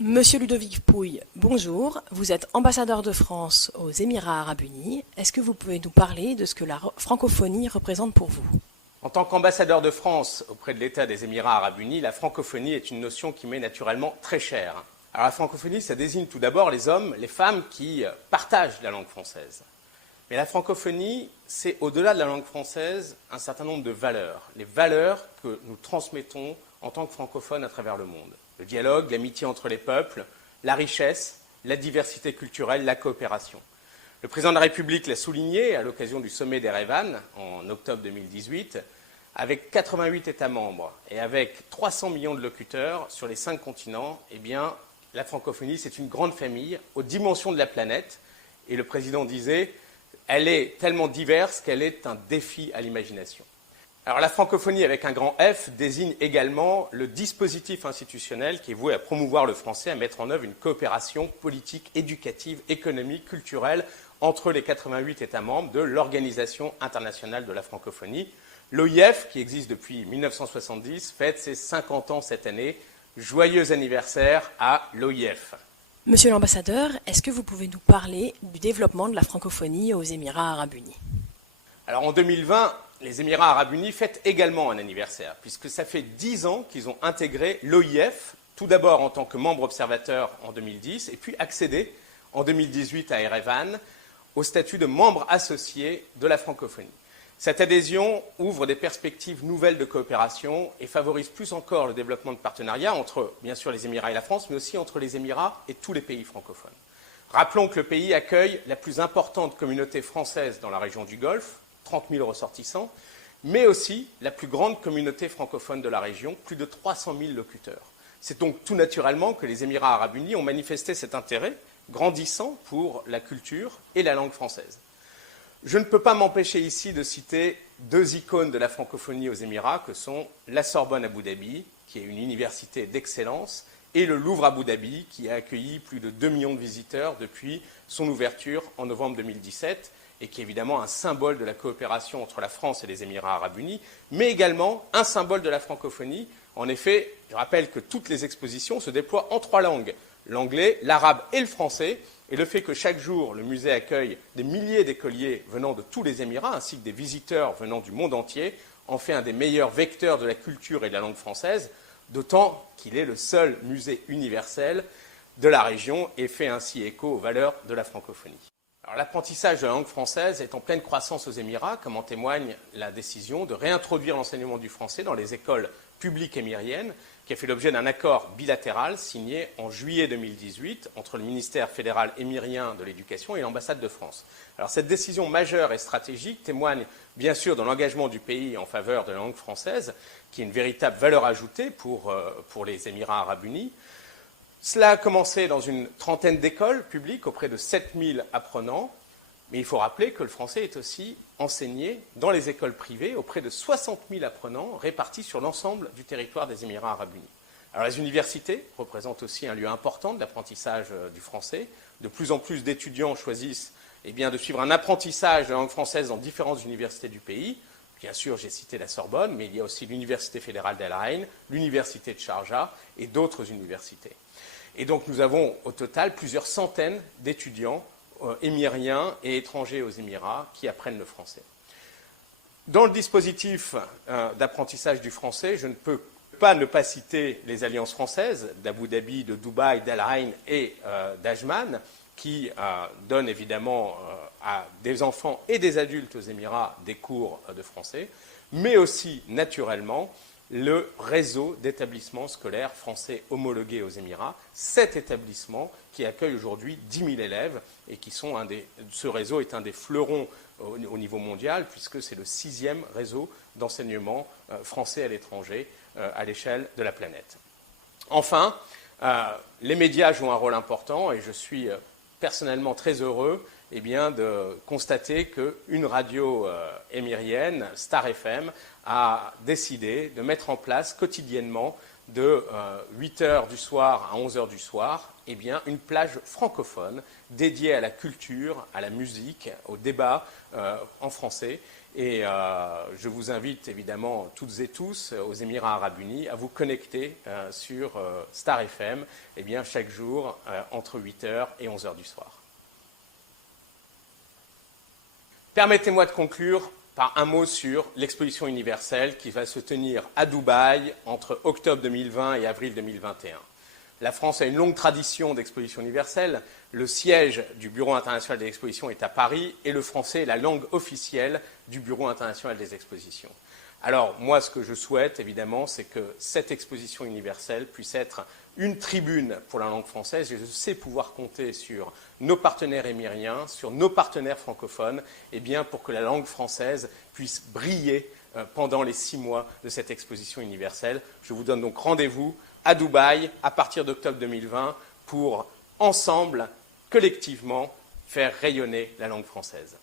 Monsieur Ludovic Pouille, bonjour. Vous êtes ambassadeur de France aux Émirats arabes unis. Est-ce que vous pouvez nous parler de ce que la francophonie représente pour vous? En tant qu'ambassadeur de France auprès de l'État des Émirats arabes unis, la francophonie est une notion qui m'est naturellement très chère. Alors la francophonie, ça désigne tout d'abord les hommes, les femmes qui partagent la langue française. Mais la francophonie, c'est au-delà de la langue française un certain nombre de valeurs. Les valeurs que nous transmettons en tant que francophones à travers le monde. Le dialogue, l'amitié entre les peuples, la richesse, la diversité culturelle, la coopération. Le président de la République l'a souligné à l'occasion du sommet d'Erevan en octobre 2018, avec 88 États membres et avec 300 millions de locuteurs sur les 5 continents, eh bien, la francophonie, c'est une grande famille aux dimensions de la planète. Et le président disait, elle est tellement diverse qu'elle est un défi à l'imagination. Alors la francophonie avec un grand F désigne également le dispositif institutionnel qui est voué à promouvoir le français, à mettre en œuvre une coopération politique, éducative, économique, culturelle entre les 88 États membres de l'Organisation internationale de la francophonie. L'OIF, qui existe depuis 1970, fête ses 50 ans cette année. Joyeux anniversaire à l'OIF. Monsieur l'ambassadeur, est-ce que vous pouvez nous parler du développement de la francophonie aux Émirats arabes unis? Alors en 2020, les Émirats arabes unis fêtent également un anniversaire, puisque ça fait 10 ans qu'ils ont intégré l'OIF, tout d'abord en tant que membre observateur en 2010, et puis accédé en 2018 à Erevan au statut de membre associé de la francophonie. Cette adhésion ouvre des perspectives nouvelles de coopération et favorise plus encore le développement de partenariats entre, bien sûr, les Émirats et la France, mais aussi entre les Émirats et tous les pays francophones. Rappelons que le pays accueille la plus importante communauté française dans la région du Golfe, 30 000 ressortissants, mais aussi la plus grande communauté francophone de la région, plus de 300 000 locuteurs. C'est donc tout naturellement que les Émirats arabes unis ont manifesté cet intérêt grandissant pour la culture et la langue française. Je ne peux pas m'empêcher ici de citer 2 icônes de la francophonie aux Émirats, que sont la Sorbonne Abu Dhabi, qui est une université d'excellence, et le Louvre Abu Dhabi, qui a accueilli plus de 2 millions de visiteurs depuis son ouverture en novembre 2017, et qui est évidemment un symbole de la coopération entre la France et les Émirats arabes unis, mais également un symbole de la francophonie. En effet, je rappelle que toutes les expositions se déploient en 3 langues, l'anglais, l'arabe et le français, et le fait que chaque jour, le musée accueille des milliers d'écoliers venant de tous les Émirats, ainsi que des visiteurs venant du monde entier, en fait un des meilleurs vecteurs de la culture et de la langue française, d'autant qu'il est le seul musée universel de la région et fait ainsi écho aux valeurs de la francophonie. Alors, l'apprentissage de la langue française est en pleine croissance aux Émirats, comme en témoigne la décision de réintroduire l'enseignement du français dans les écoles publiques émiriennes, qui a fait l'objet d'un accord bilatéral signé en juillet 2018 entre le ministère fédéral émirien de l'Éducation et l'ambassade de France. Alors, cette décision majeure et stratégique témoigne bien sûr de l'engagement du pays en faveur de la langue française, qui est une véritable valeur ajoutée pour les Émirats arabes unis. Cela a commencé dans une trentaine d'écoles publiques auprès de 7000 apprenants, mais il faut rappeler que le français est aussi enseigné dans les écoles privées auprès de 60 000 apprenants répartis sur l'ensemble du territoire des Émirats arabes unis. Alors les universités représentent aussi un lieu important de l'apprentissage du français. De plus en plus d'étudiants choisissent de suivre un apprentissage de la langue française dans différentes universités du pays. Bien sûr, j'ai cité la Sorbonne, mais il y a aussi l'Université fédérale d'Al Ain, l'Université de Sharjah et d'autres universités. Et donc nous avons au total plusieurs centaines d'étudiants émiriens et étrangers aux Émirats qui apprennent le français. Dans le dispositif d'apprentissage du français, je ne peux pas ne pas citer les alliances françaises d'Abu Dhabi, de Dubaï, d'Al Ain et d'Ajman, qui donnent évidemment à des enfants et des adultes aux Émirats des cours de français, mais aussi naturellement le réseau d'établissements scolaires français homologués aux Émirats, 7 établissements qui accueillent aujourd'hui 10 000 élèves et qui sont ce réseau est un des fleurons au niveau mondial puisque c'est le 6e réseau d'enseignement français à l'étranger à l'échelle de la planète. Enfin, les médias jouent un rôle important et je suis personnellement très heureux de constater qu'une radio émirienne, Star FM, a décidé de mettre en place quotidiennement de 8h du soir à 11h du soir une plage francophone dédiée à la culture, à la musique, au débat en français Et je vous invite évidemment toutes et tous aux Émirats Arabes Unis à vous connecter sur Star FM chaque jour entre 8h et 11h du soir. Permettez-moi de conclure par un mot sur l'exposition universelle qui va se tenir à Dubaï entre octobre 2020 et avril 2021. La France a une longue tradition d'exposition universelle. Le siège du Bureau international des expositions est à Paris et le français est la langue officielle du Bureau international des expositions. Alors, moi, ce que je souhaite, évidemment, c'est que cette exposition universelle puisse être une tribune pour la langue française. Et je sais pouvoir compter sur nos partenaires émiriens, sur nos partenaires francophones, pour que la langue française puisse briller pendant les 6 mois de cette exposition universelle. Je vous donne donc rendez-vous à Dubaï à partir d'octobre 2020 pour, ensemble, collectivement, faire rayonner la langue française.